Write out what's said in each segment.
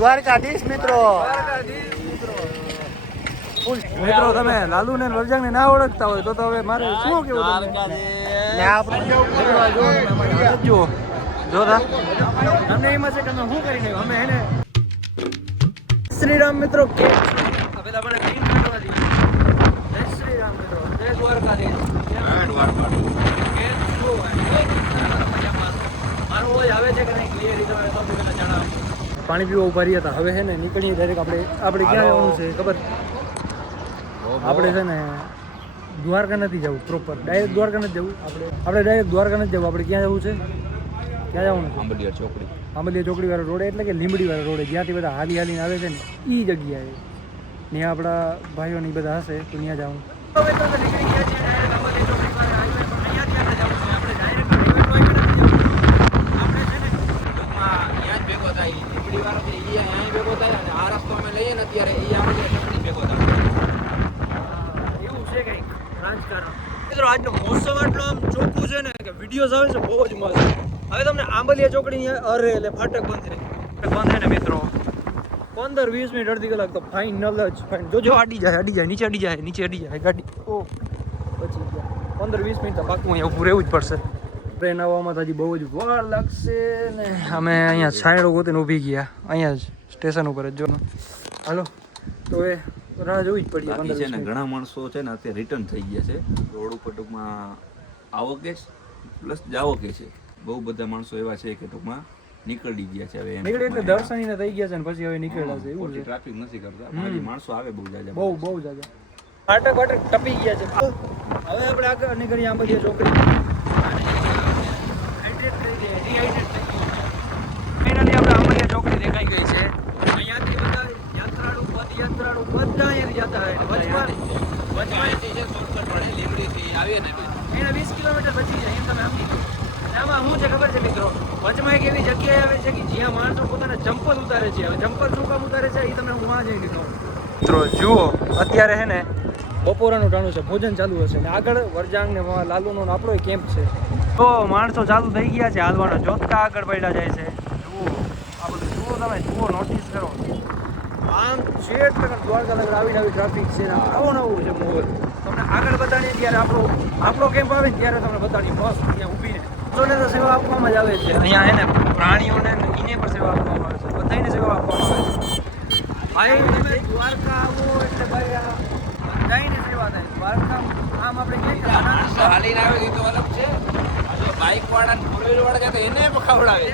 દ્વારકાધીશ મિત્રો. મિત્રો તમે લાલુ ને વરજાંગ ને ના ઓળખતા હોય તો હવે મારે શું કેવું જુઓ જોતા અમને એમાં છે કે અમે શું કરીને અમે એને શ્રીરામ મિત્રો કે પેલા આપણે પિન કાઢવા દઈએ. જય શ્રીરામ મિત્રો, જય દ્વારકાધીશ. પાણી પીવા ઉભા રહ્યા હતા. હવે છે ને નીકળીએ ડાયરેક્ટ આપણે ક્યાં જવાનું છે ખબર? આપણે છે ને દ્વારકા નથી જવું પ્રોપર, ડાયરેક્ટ દ્વારકા નથી જવું. આપણે ડાયરેક્ટ દ્વારકા નથી જવું. આપણે ક્યાં જવું છે? ક્યાં જવાનું છે? આંબલિયા ચોકડી વાળો રોડ એટલે કે લીંબડી વાળો રોડ, જ્યાંથી બધા હાલીને આવે છે ને એ જગ્યાએ ત્યાં આપણા ભાઈઓની બધા હશે તો ત્યાં જવું. આજનો મોસમ આટલો આમ ચોખ્ખું છે ને કે વિડીયોઝ આવે છે બહુ જ મસ્ત. હવે તમને આંબલિયા ચોકડી અરે એટલે ફાટક બંધ છે ને મિત્રો. 15-20 મિનિટ અડધી કલાક તો ફાઇનલ જ ફાઇન. જોજો નીચે અડી જાય ગાડી. ઓ પછી 15-20 મિનિટ તો પાકું અહીંયા ઊભું રહેવું જ પડશે. ટ્રેન આવવામાં તો હજી બહુ જ વાર લાગશે ને અમે અહીંયા છાંયડો ગોતીને ઊભી ગયા અહીંયા જ સ્ટેશન ઉપર જ. જો હાલો તો એ રાહ જોવી જ પડી. છે ને ઘણા માણસો છે ને અત્યારે રિટર્ન થઈ ગયા છે રોડ ઉપર. ટૂંકમાં આવો કે પ્લસ જાવો કે છે. બહુ બધા માણસો એવા છે કે ટૂંકમાં નીકળી ગયા છે. હવે નીકળે એટલે દર્શનીને થઈ ગયા છે ને પછી હવે નીકળ્યા છે. એવું છે, ટ્રાફિક નથી કરતા. માણસો આવે બહુ જાજા, બહુ જાજા. ફાટક ટપી ગયા છે. હવે આપણે આગળ નીકળીએ આંબલિયા ચોકડી. ફાઇનલી આપણે આંબલિયા ચોકડી દેખાઈ ગઈ છે. અહીંયાથી બધા યાત્રાળુ પદયાત્રાળુ બધા અહીંયાથી જતા હોય. વચમાં લીમડીથી આવીએ ને એના 20 કિલોમીટર બચી જાય એમ તમે સમજી લો. આમાં શું છે ખબર છે મિત્રો? વચમાં એક એવી જગ્યાએ આવે છે કે જ્યાં માણસો પોતાના ચંપલ ઉતારે છે. હવે ચંપલ શું કામ ઉતારે છે એ તમને હું આ જઈને કહું. મિત્રો જુઓ અત્યારે છે ને બપોરાનું ટાણું છે, ભોજન ચાલુ હશે ને આગળ વરજાંગ ને લાલુનો આપણો કેમ્પ છે. તો માણસો ચાલુ થઈ ગયા છે હાલવાનો. જોતા આગળ પડ્યા જાય છે. જુઓ આ બધું જુઓ, તમે જુઓ, નોટિસ કરો. આમ છે દ્વારકા નગર આવી ટ્રાફિક છે. નવું છે મોલ. તમને આગળ બતાડીએ ત્યારે આપણો કેમ્પ આવે ને ત્યારે તમને બતાડીએ મસ્ત ત્યાં ઊભીને. તો સેવા આપવામાં જ આવે છે. અહીંયા એને પ્રાણીઓને એને પણ સેવા આપવામાં આવે છે. બધાને સેવા આપવામાં આવે છે. ભાઈ તમે દ્વારકા આવો એટલે ભાઈ બધાને સેવા થાય. દ્વારકા આમ આપણે હાલીને આવે તો અલગ છે. બાઇક વાળા ને ફોર વ્હીલર વાળા જાય એને પણ ખવડાવે છે.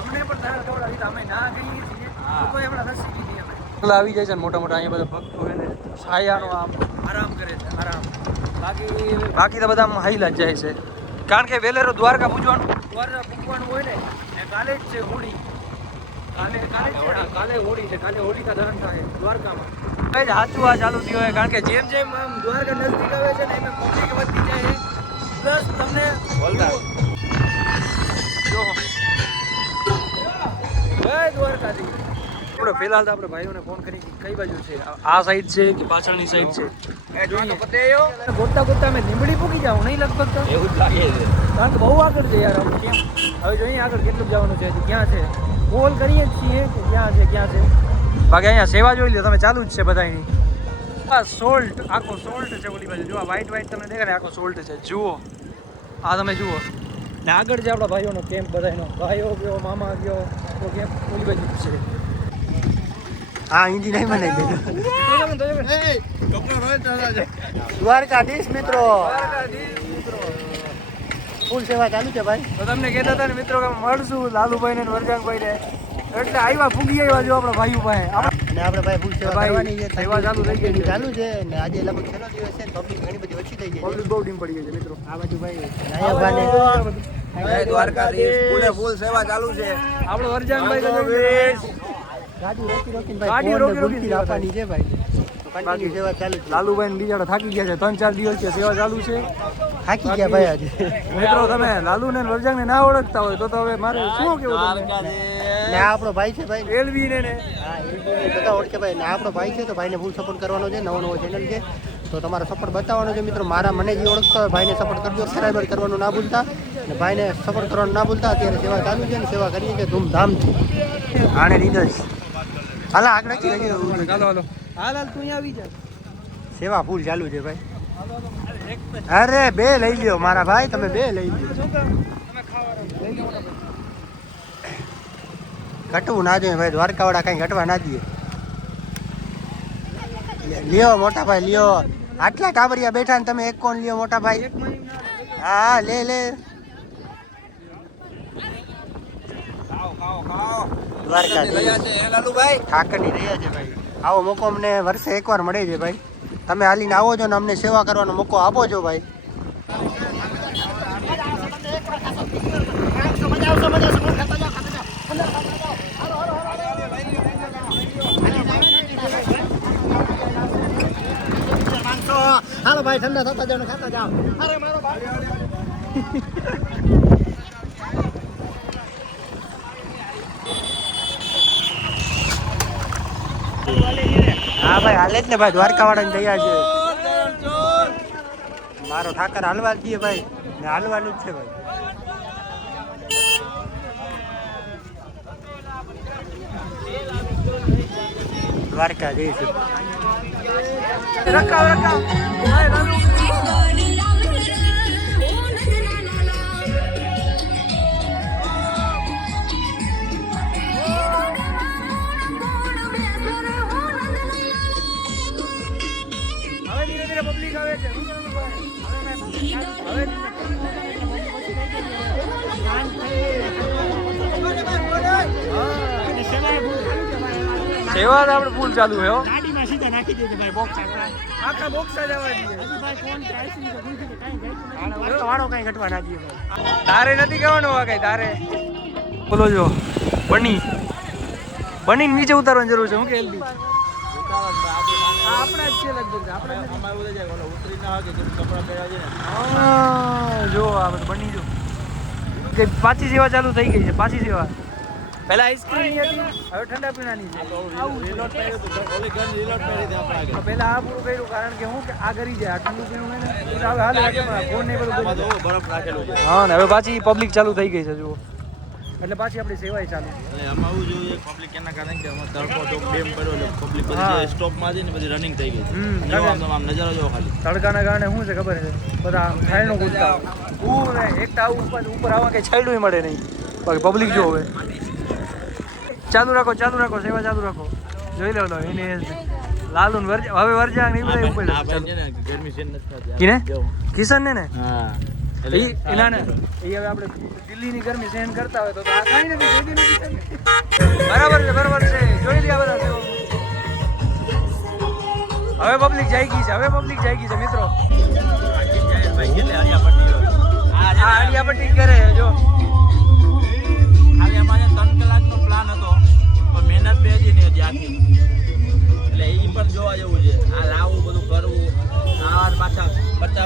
અમને પણ દાળ ખવડાવી. અમે ના કહીએ છીએ તો એમણે રસી કીધી. અમે આવી જાય છે મોટા અહીંયા બધા ભક્તો એને છાયાનો આમ આરામ કરે છે. બાકી તો બધા હાઈલા જ જાય છે. કારણ કે વેલેરો દ્વારકા પૂજવાનું હોય ને એ કાલે જ છે હોળી. કાલે હોળી છે. કાલે હોળિકા દહન થાય દ્વારકામાં. સાચું આ ચાલુ થયું હોય કારણ કે જેમ આમ દ્વારકા નજદીક આવે છે ને એમ પબ્લિક વધતી જાય. પ્લસ તમને જય દ્વારકાથી. આપણે ફિલહાલ તો આપણે ભાઈઓને ફોન કરી કઈ બાજુ છે, આ સાઈડ છે કે પાછળની સાઈડ છે ગોતતા અમે લીંબડી પૂકી જાવ નહીં લગભગ તો એવું જ લાગે છે. કારણ કે બહુ આગળ છે યાર. કેમ હવે જોઈએ આગળ કેટલું જવાનું છે, ક્યાં છે કોલ કરીએ જ છીએ કે ક્યાં છે. બાકી અહીંયા સેવા જોઈ લો તમે, ચાલુ જ છે બધાની. આ સોલ્ટ આખો સોલ્ટ છે ઓલી બાજુ. જો આ વ્હાઈટ તમને દેખાય આખો સોલ્ટ છે. જુઓ આ તમે જુઓ ને આગળ છે આપણા ભાઈઓનો કેમ્પ. બધાનો ભાઈઓ ગયો, મામા ગયો તો કેમ્પ ઓલી બાજુ છે. હા હિન્દી નહીં મને દ્વારકાધીશ મિત્રો. ફૂલ સેવા ચાલુ છે ભાઈ. તો તમને કહેતા હતા ને મિત્રો કે મળશું લાલુભાઈ ને વરજાંગભાઈ ને એટલે આવ્યા પૂગી આવ્યા જો આપણા ભાઈઓ પાસે. આપણે ભાઈ ફૂલ સેવા કરવાની છે. સેવા ચાલુ થઈ ગઈ ચાલુ છે ને આજે લગભગ છેલ્લો દિવસ છે. પબ્લિક ઘણી બધી ઓછી થઈ ગઈ છે. પબ્લિક બહુ ડીમ પડી ગઈ છે મિત્રો. આ બાજુ ભાઈ દ્વારકાધીશ ફૂલ સેવા ચાલુ છે. આપણો વરજાંગભાઈ ગાડી રોકી રાખવાની છે ભાઈ. બાકી સેવા ચાલુ છે. લાલુભાઈ ને બીજા થાકી ગયા છે. 3-4 દિવસ છે સેવા ચાલુ છે. થાકી ગયા ભાઈ આજે. મિત્રો તમે લાલુ ને વરજાંગ ને ના ઓળખતા હોય તો હવે મારે શું કેવું તમને? ને આ આપણો ભાઈ છે ભાઈ એલવી ને હા એલવી બધા ઓળખે ભાઈ. ને આપણો ભાઈ છે તો ભાઈને ફૂલ સપોર્ટ કરવાનો છે. નવો ચેનલ છે તો તમારો સપોર્ટ બતાવવાનો છે મિત્રો. મને જે ઓળખતા હોય ભાઈને સપોર્ટ કરજો. સબસ્ક્રાઈબર કરવાનું ના ભૂલતા ને ભાઈને સપોર્ટ કરવાનું ના ભૂલતા. અત્યારે સેવા ચાલુ છે ને સેવા કરીએ છીએ ધૂમધામથી. આને લીધો હાલા આગળ નથી હાલો હાલો હાલ તું અહીંયા આવી જા સેવા ફૂલ ચાલુ છે ભાઈ. અરે બે લઈ લ્યો મારા ભાઈ, તમે બે લઈ લ્યો. ઘટવું ના જોઈએ ભાઈ, દ્વારકાવાળા કઈ ઘટવા ના દઈએ. લ્યો મોટા ભાઈ લ્યો, આટલા ટાબરિયા બેઠા ને તમે એક કોણ લ્યો મોટા ભાઈ. હા લે લે દ્વારકા ઠાકરની રહ્યા છે ભાઈ. આવો મોકો અમને વર્ષે એકવાર મળે છે ભાઈ. તમે હાલીને આવો છો ને અમને સેવા કરવાનો મોકો આપો છો ભાઈ. હાલો ભાઈ, ઠંડા થતા જાઓ ને ખાતા જાઓ. અરે મારો ભાઈ હા ભાઈ હાલે જ ને ભાઈ, દ્વારકા વાળા તૈયાર છે. મારો ઠાકર હાલવા દઈએ ભાઈ, ને હાલવાનું જ છે ભાઈ. દ્વારકા જઈશું. રકાવ રકાવ પબ્લિક આવે છે. સેવા આપણે ફૂલ ચાલુ છે હો. ગાડીમાં સીધા નાખી દેજો ભાઈ, બોક્સ આખા બોક્સ જ આવવા દઈએ. વાળો કઈ ઘટવા ના દઈએ ભાઈ. તારે નથી કહેવાનું આ કઈ તારે બોલો જો બની બની નીચે ઉતારવાની જરૂર છે. હું કે એલડી આપણા જ છે લગભગ જો આ બધું બની જો કે પાછી સેવા ચાલુ થઈ ગઈ છે. પાછી સેવા પહેલા આઈસ્ક્રીમ ની હતી, હવે ઠંડા પીણાની છે. પહેલા આ પૂરું કર્યું કારણ કે હું કે આ કરી જાય આ ઠંડુ પીણું ને હવે હાલ ફોન ને બધું બરફ રાખેલું છે. હા ને હવે પાછી પબ્લિક ચાલુ થઈ ગઈ છે જુઓ, એટલે પાછી આપણી સેવાય ચાલુ. એટલે આમાં આવું જોઈએ પબ્લિક એના કારણે કે અમારે તડકો ચોક ડેમ પડ્યો એટલે પબ્લિક બધી સ્ટોપમાં હતી ને બધી રનિંગ થઈ ગઈ. જો આમ નજારો જો ખાલી તડકાના કારણે શું છે ખબર છે, બધા છાયણું કૂદતા પૂરે એકતા ઉપર આવવા કે છાયડું મળે નહીં. બાકી પબ્લિક જો હવે ચાલુ રાખો સેવા ચાલુ રાખો. જોઈ લો લો એને લાલુ ને હવે વરજા ને બધા ઉપર ગરમી સેન નથી થતી. કિને કિશન ને હા એના ને એ હવે આપણે દિલ્હીની ગરમી સહન કરતા હોય તો આ કાંઈ નથી. બરાબર છે જોઈ લે બધા સેવા. હવે પબ્લિક જાગી છે મિત્રો. આડિયાપટ્ટી કરે જો ખાલી અમારે 3 કલાકનો પ્લાન હતો પણ મહેનત બે દી ની હતી આખી. એટલે એ પણ જોવા જેવું છે. આ લાવવું બધું કરવું, આવા પાછા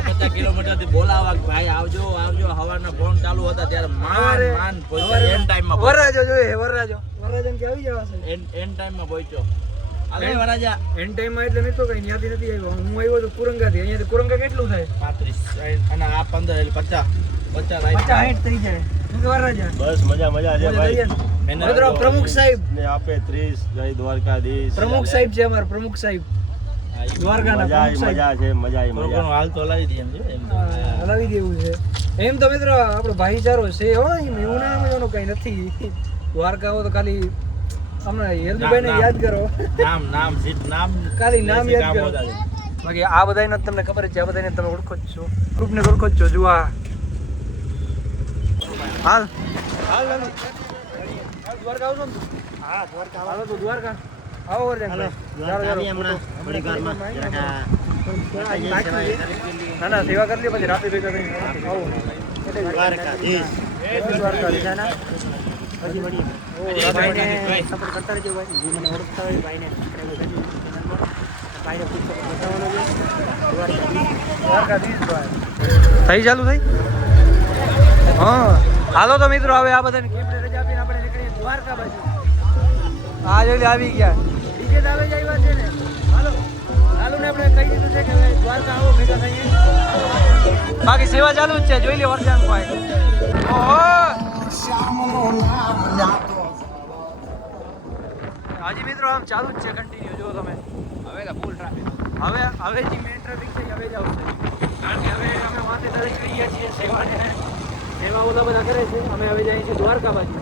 50 કિલોમીટર થી બોલાવા કે ભાઈ આવજો હવારના ફોન ચાલુ હતા ત્યારે માન એન્ડ ટાઈમમાં વરરાજો જોઈએ વરરાજો કે આવી જવાશે. એન્ડ ટાઈમમાં પહોંચ્યો. અરે વરાજા એન્ડ ટાઈમમાં એટલે મિત્રો કઈ ત્યાંથી નથી આવ્યો. હું આવ્યો તો કુરંગાથી. અહીંયાથી કુરંગા કેટલું થાય? 35 અને આ 15 એટલે 50 60 થઈ જાય. શું કે વરરાજા બસ મજા છે ભાઈ. મિત્રો પ્રમુખ સાહેબ ને આપે 30 જય દ્વારકાધીશ. પ્રમુખ સાહેબ છે અમારા પ્રમુખ સાહેબ દ્વારકાના પ્રમુખ સાહેબ. મજા. હાલ તો લાવી દઈએ એમ હલાવી દેવું છે એમ તો મિત્રો આપણો ભાઈચારો છે હો. એવું ના સમજવાનું કઈ નથી. દ્વારકા હો તો ખાલી હમણાં હેલ્દુભાઈ ને યાદ કરો. નામ ખાલી નામ યાદ કરો. બાકી આ બધાને તમને ખબર જ છે. આ બધાને તમે ઓળખો જ છો, ગ્રુપને ઓળખો જ છો. જુઓ હાલ દ્વારકા આવશો ને? હા દ્વારકા હાલો તો દ્વારકા આવો વરજાન ભાઈ. ના સેવા કરી લે પછી રાતે ભેગા થઈને આવો. દ્વારકાધીશ. પછી મળીએ. ભાઈને સપોર્ટ કરતા રહેજો ભાઈ. જે મને ઓળખતા હોય ભાઈને સબસ્ક્રાઈબ કરજો ચેનલમાં. ભાઈને ખૂબ સપોર્ટ બતાવવાનો છે. દ્વારકાધીશ ભાઈ થઈ ચાલુ થઈ. હા હાલો તો મિત્રો હવે આ બધાને કેમ્પને રજા આપીને આપણે નીકળીએ દ્વારકા બાજુ. હા જોઈ લે આવી ગયા. ડીજે આવે જ આવ્યા છે ને. હાલો હાલુને આપણે કહી દીધું છે કે હવે દ્વારકા આવો ભેગા થઈએ. બાકી સેવા ચાલુ જ છે. જોઈ લે વરજાન ભાઈ. ઓહો હાજી મિત્રો આમ ચાલુ જ છે કન્ટિન્યુ જો તમે હવે તો ફૂલ ટ્રાફિક હવે જે મેઇન ટ્રાફિક છે એ હવે જ આવશે કારણ કે હવે અમે વાંચે દરેક કરી ગયા છીએ સેવા ઓલા બધા કરે છે અમે હવે જઈએ છીએ દ્વારકા બાજુ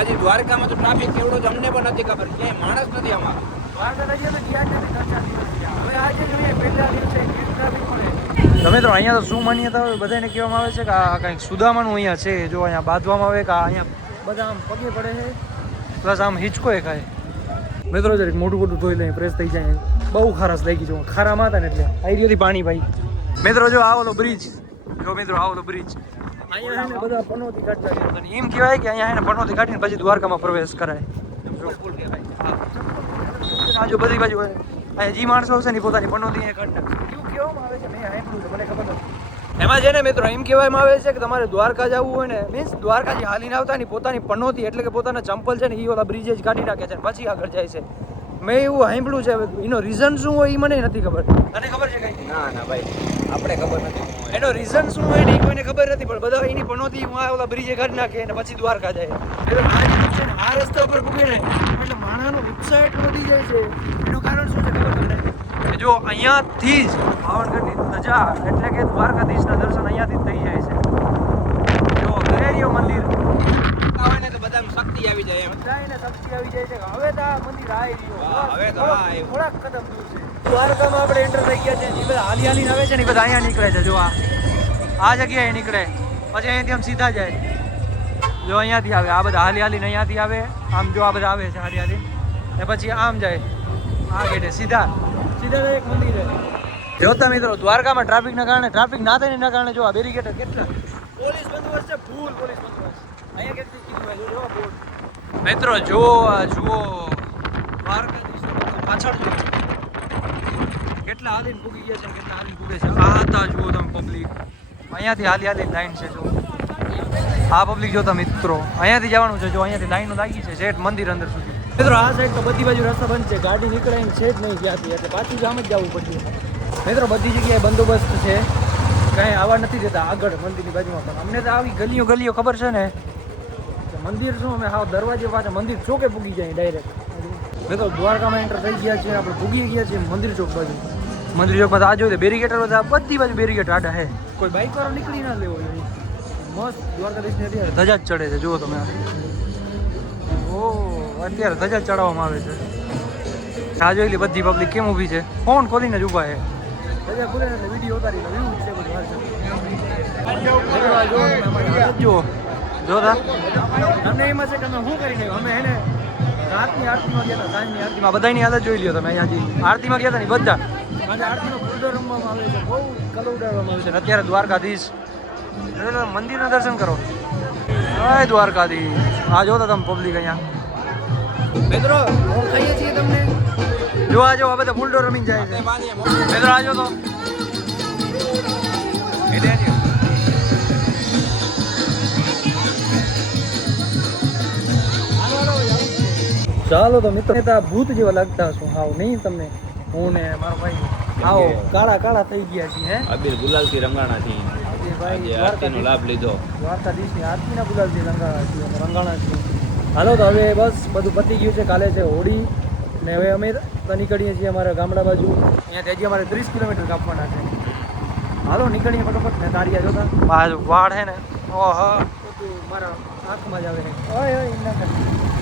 હજી દ્વારકામાં તો ટ્રાફિક કેવડો છે અમને પણ નથી ખબર ક્યાંય માણસ નથી આમાં દ્વારકા લઈએ તો ગયા જ નથી 3-4 દિવસ થયા. હવે આજે જોઈએ પહેલા દિવસે ટ્રાફિક પડે તો મિત્રો અહીંયા તો શું માન્યતા હોય બધાને કહેવામાં આવે છે કે આ કંઈક સુદામાનું અહીંયા છે જો અહીંયા બાંધવામાં આવે કે અહીંયા બધા આમ પગે પડે છે પ્લસ આમ હિંચકોય ખાય મિત્રો જરીક મોટું ધોઈ લઈએ ફ્રેશ થઈ જાય બહુ ખારસ લાગી જો ખારામાં હતા ને એટલે આવી રહ્યો પાણી ભાઈ મિત્રો જો આવેલો બ્રિજ જો મિત્રો આવેલો બ્રિજ અહીંયા એને બધા પનોતી કાઢતા છે અને એમ કહેવાય કે અહીંયા એને પનોતી કાઢીને પછી દ્વારકામાં પ્રવેશ કરાય આજુ બધી બાજુ અહીંયા જે માણસો હશે ને પોતાની પનોતી અહીંયા કાઢી નાખશે કેવું કહેવામાં આવે છે મેં સાંભળ્યું છે મને ખબર નથી એમાં છે ને મિત્રો એમ કહેવામાં આવે છે કે તમારે દ્વારકા જવું હોય ને મીન્સ દ્વારકા જે હાલીને આવતા ને પોતાની પનોતી એટલે કે પોતાના ચંપલ છે ને એ ઓલા બ્રિજે જ કાઢી નાખે છે પછી આગળ જાય છે મેં એવું સાંભળ્યું છે એનો રીઝન શું હોય એ મને નથી ખબર તને ખબર છે કઈ ના ભાઈ આપણે ખબર નથી એનો રીઝન શું હોય ને એ કોઈને ખબર નથી પણ બધા એની પનોતી ઓલા બ્રિજે કાઢી નાખે અને પછી દ્વારકા જાય એટલે આ જે છે ને આ રસ્તા પર પૂગે ને એટલે માણસનો ઉત્સાહ એટલો વધી જાય છે એનું કારણ શું છે ખબર તમને કે જો અહીંયાથી જ ભાવનગરની ધજા એટલે કે દ્વારકાધીશના દર્શન અહીંયાથી જ થઈ જાય છે જો ગેરિયો મંદિર હોય ને તો બધામાં શક્તિ આવી જાય એમ બધાને શક્તિ આવી જાય છે કે હવે તો આ મંદિર આવી ગયું હા, હવે તો હા, એવું. થોડાક કદમ દૂર છે દ્વારકામાં આપણે એન્ટર થઈ ગયા છે એ બધા હાલી હાલીને આવે છે ને એ બધા અહીંયા નીકળે છે જો આ જગ્યાએ નીકળે પછી અહીંયાથી આમ સીધા જાય જો અહીંયાથી આવે આ બધા હાલી હાલીને અહીંયાથી આવે આમ જો આ બધા આવે છે હાલી હાલી ને પછી આમ જાય આ ગેટે સીધા એક મંદિર છે જોતા મિત્રો દ્વારકામાં ટ્રાફિકના કારણે ટ્રાફિક ના થાય એના કારણે જો આ બેરીકેડ કેટલા પોલીસ બંદોબસ્ત છે ફૂલ પોલીસ બંદોબસ્ત અહીંયા કેટલી કીધું હોય જો બોર્ડ મિત્રો જુઓ દ્વારકાધીશ પાછળ કેટલા હાલીને પૂગી ગયા છે કેટલા હાલીને પૂગે છે આ હતા જુઓ તમે પબ્લિક અહીંયાથી હાલી લાઈન છે જો આ પબ્લિક જોતા મિત્રો અહીંયાથી જવાનું છે જો અહીંયાથી લાઈનો લાગી છે શેઠ મંદિર અંદર સુધી મિત્રો આ સાઈડ તો બધી બાજુ રસ્તા બંધ છે ગાડી નીકળે એમ છે જ નહીં ત્યાંથી એટલે પાછું જામ જ જવું પડશે મિત્રો બધી જગ્યાએ બંદોબસ્ત છે કાંઈ આવવા નથી દેતા આગળ મંદિરની બાજુમાં પણ અમને તો આવી ગલીઓ ખબર છે ને કે મંદિર શું અમે હાવ દરવાજે પાછા મંદિર ચોકે પૂગી જાય ડાયરેક્ટ મિત્રો દ્વારકામાં એન્ટર થઈ ગયા છે આપણે પૂગી ગયા છીએ મંદિર ચોક બાજુ મંદિર ચોકમાં તો આ જોયું બેરીકેટર બધા બધી બાજુ બેરીકેટ આડા હે કોઈ બાઇક વાળો નીકળી ના લેવો મસ્ત દ્વારકાધીશની અત્યારે ધજા જ ચડે છે જુઓ તમે ઓ અત્યારે ધજા ચડાવવામાં આવે છે આ જોઈ લે બધી પબ્લિક કેમ ઊભી છે ફોન ખોલીને જ ઊભા છે ધજા ખોલે એટલે વિડીયો ઉતારી લો એવું છે બધું જુઓ જોતા અમને એમાં છે કે અમે શું કરીને અમે એને રાતની આરતીમાં ગયા હતા સાંજની આરતીમાં બધાની હાલત જોઈ લ્યો તમે અહીંયાથી આરતીમાં ગયા હતા ને બધા આજે આરતીનો ફૂલડો રમવામાં આવે છે બહુ કલર ઉડાડવામાં આવે છે અને અત્યારે દ્વારકાધીશ મંદિરના દર્શન કરો હાય દ્વારકાધીશ આ જોતા તમે પબ્લિક અહીંયા મિત્રો કહીએ છીએ તમને જો આ બધા ફૂલડો રમીને જાય છે મિત્રો આ જો તો ચાલો તો મિત્રો ભૂત જેવા લાગતા હશો હાવ નહીં તમને હું ને મારો ભાઈ આવો કાળા થઈ ગયા છીએ હે અબીર ગુલાલથી રંગાણાથી આજે આરતીનો લાભ લીધો દ્વારકાધીશની આરતીના ગુલાલથી રંગાણા છીએ હાલો તો હવે બસ બધું પતી ગયું છે કાલે છે હોળી ને હવે અમે તો નીકળીએ છીએ અમારા ગામડા બાજુ અહીંયા હજી અમારે 30 કિલોમીટર કાપવાના છે હાલો નીકળીએ ફટોફટ ને તારિયા જોતા વાડ હે ને ઓહો બધું મારા આંખમાં જ આવે ઓય ના